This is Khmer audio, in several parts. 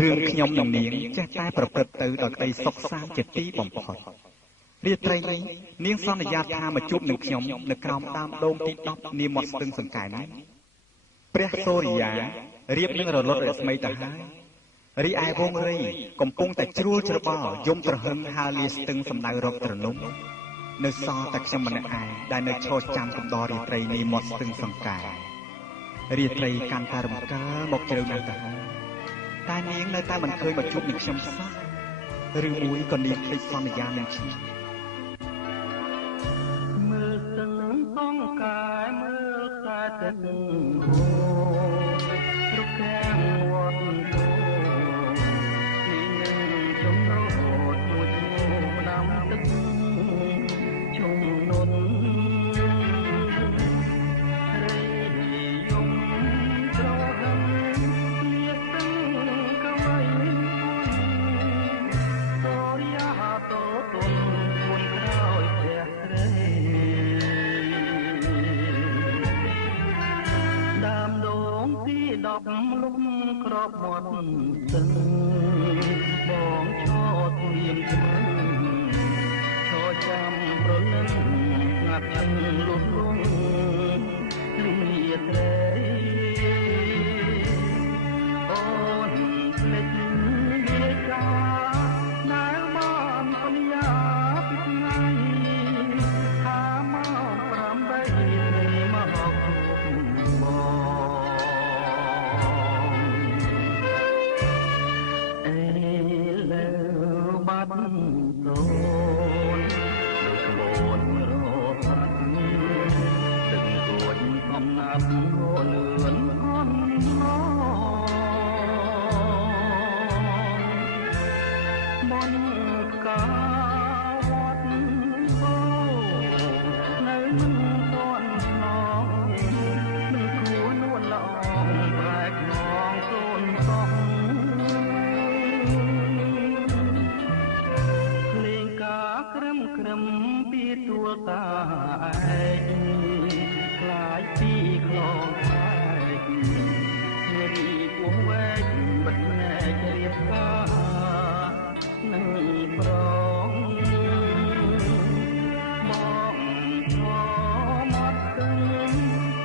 រឿងខ្ញុំនឹងនាងចេះតែប្រព្រឹត្តទៅដោយក្តីសុខសាន្តជាទីបំផុតរាត្រីនេះនាងសន្យាថាមកជួបនឹងខ្ញុំនៅក្រោមដើមដូងទី10នាមាត់ស្ទឹងសង្កែនេះព្រះសូរិយារៀបនឹងរលត់រស្មីទៅហើយរីឯវងរីកំពុងតែជ្រួលច្របល់យំត្រហឹងហើរលាស្ទឹងសម្ដៅរកត្រនំនៅសល់តែខ្ញុំម្នាក់ឯងដែលនៅឈរចាំកំដររាត្រីនេះមាត់ស្ទឹងសង្កែរាត្រីកាន់តែរំកើមកជ្រៅណាស់ទៅហើយតែនាងនៅតែមិនឃើញមកជួបនឹងខ្ញុំសោះឬមួយក៏នាងភ្លេចសន្យានឹងខ្ញុំមើលស្ទឹងសង្កែមើលខ្សែទឹករុកខាងវត្តទីនឹងចំណោតមួយឈ្មោះដាំទឹកជុំនុនរីយំត្រហឹងលាស្ទឹងកវៃសូរិយាតោទុនមុនក្រោយព្រះត្រីដើមដូងទី10លំក្របមាត់ស្ទឹងបងឈរត្រៀមឆ្មឹងឈរចាំប្រលឹងស្ងាត់ឈឹងលុះលងលំលាត្រីអូនភ្លេចវាកាដែលបានសន្យាពីថ្ងៃថាមក8ត្រីមកជួបបងអេលើបាត់សូនដូចក្បួនរត់ទឹកគួចកំណាប់ងលឿនអន់ឡមនកាវត្តហូនៅមិនទាន់ឆ្លងមិនគួរនួនល្អប្រែកនងសូនសោះលេងកាក្រឹមពីទួលតាឯងខ្លាយពីខ្លងឯងនារីគួងវែងបិទភ្នែករៀបការនឹងប្រងបងឈរមកទឹង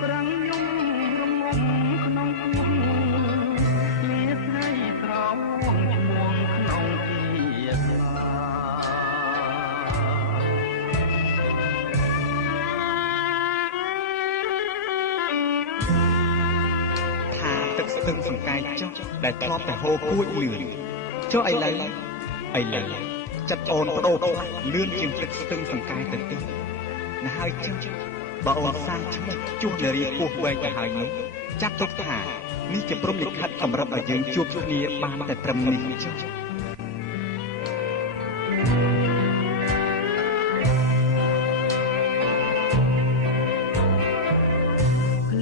ប្រាំងយំរងំក្នុងពោះលាស្រីស្រោងឈ្មោះក្នុងជាស្លាថាទឹកស្ទឹងសង្កែចុះដែលធ្លាប់តែហូរគួចលឿនចុះឥឡូវចិត្តអូនបដូរផ្លាស់លឿនជាងទឹកស្ទឹងសង្កែទៅទៀតណាហើយចុះបើអូនសាងឈ្មោះជួសនារីពោះវែងទៅហើយនោះចាត់ទុកថានេះជាព្រំលិខិតកម្រិតឲ្យយើងជួបគ្នាបានតែត្រឹមនេះចុះ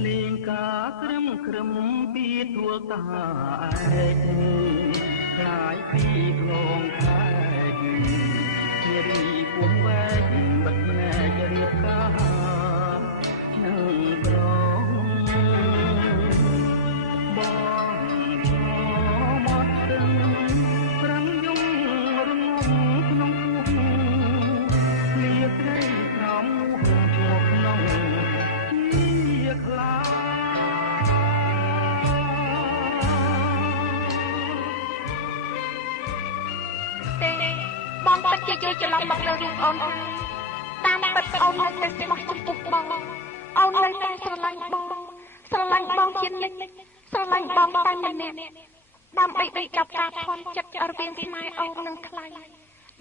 លេងកាក្រឹមពីទួលតាឯងខ្លាយពីខ្លងខែកនារីពួងវែងបិទភ្នែករៀបការនឹងប្រងបងឈរមកទឹងប្រាំងយំរងំក្នុងពោះលាត្រីក្រោមជួបក្នុងជាខ្លាបងពិតជាយល់ច្រឡំមកលើរឿងអូនតាមពិតអូននៅតែស្មោះចំពោះបងអូននៅតែស្រឡាញ់បងជានិច្ចស្រឡាញ់បងតែម្នាក់ដើម្បីបញ្ចប់ការធន់ចិត្តរវាងស្នេហ៍អូននិងថ្លៃ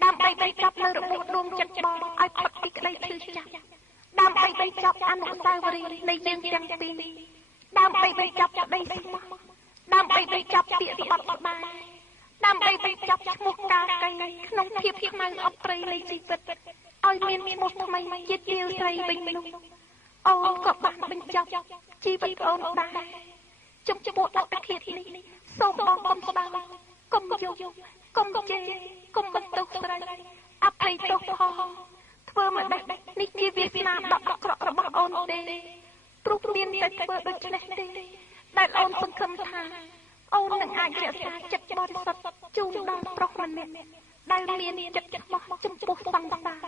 ដើម្បីបញ្ចប់នៅរបួសដួងចិត្តបងឲ្យផុតពីក្តីឈឺចាប់ដើម្បីបញ្ចប់អនុស្សាវរីយ៍នៃយើងទាំងពីរដើម្បីបញ្ចប់ក្តីស្មោះដើម្បីបញ្ចប់ពាក្យស្បត់ស្បាយដើម្បីបញ្ចប់ឈ្មោះកាកៃក្នុងភាពខ្មៅអបព្រៃនៃជីវិតឲ្យមានឈ្មោះថ្មីជាទាលស្រីវិញនោះអូនក៏បានបញ្ចប់ជីវិតអូនដែរចំពោះអត្តឃាតនេះសូមបងកុំស្ដាប់កុំយកកុំជេរកុំបន្ទោសស្រីអភ័យទោសផងធ្វើមកនេះជាវាសនាដ៏អាក្រក់របស់អូនទេព្រោះមានតែធ្វើដូច្នេះទេដែលអូនសង្ឃឹមថា អូននឹងអាចរក្សាចិត្តបរិសុទ្ធជូនដល់ប្រុសម្នាក់ដែលមានចិត្តឆ្មោះចំពោះសង្សារ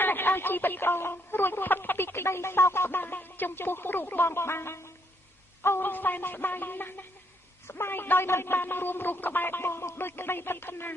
អាចឲ្យជីវិតអូនរួចផុតពីក្តីសោកស្ដាយចំពោះរូបបងបានអូនសែនស្ដាយណាស់ស្ដាយដោយមិនបានរួមរស់ក្បែរបងដោយក្តីប្រាថ្នា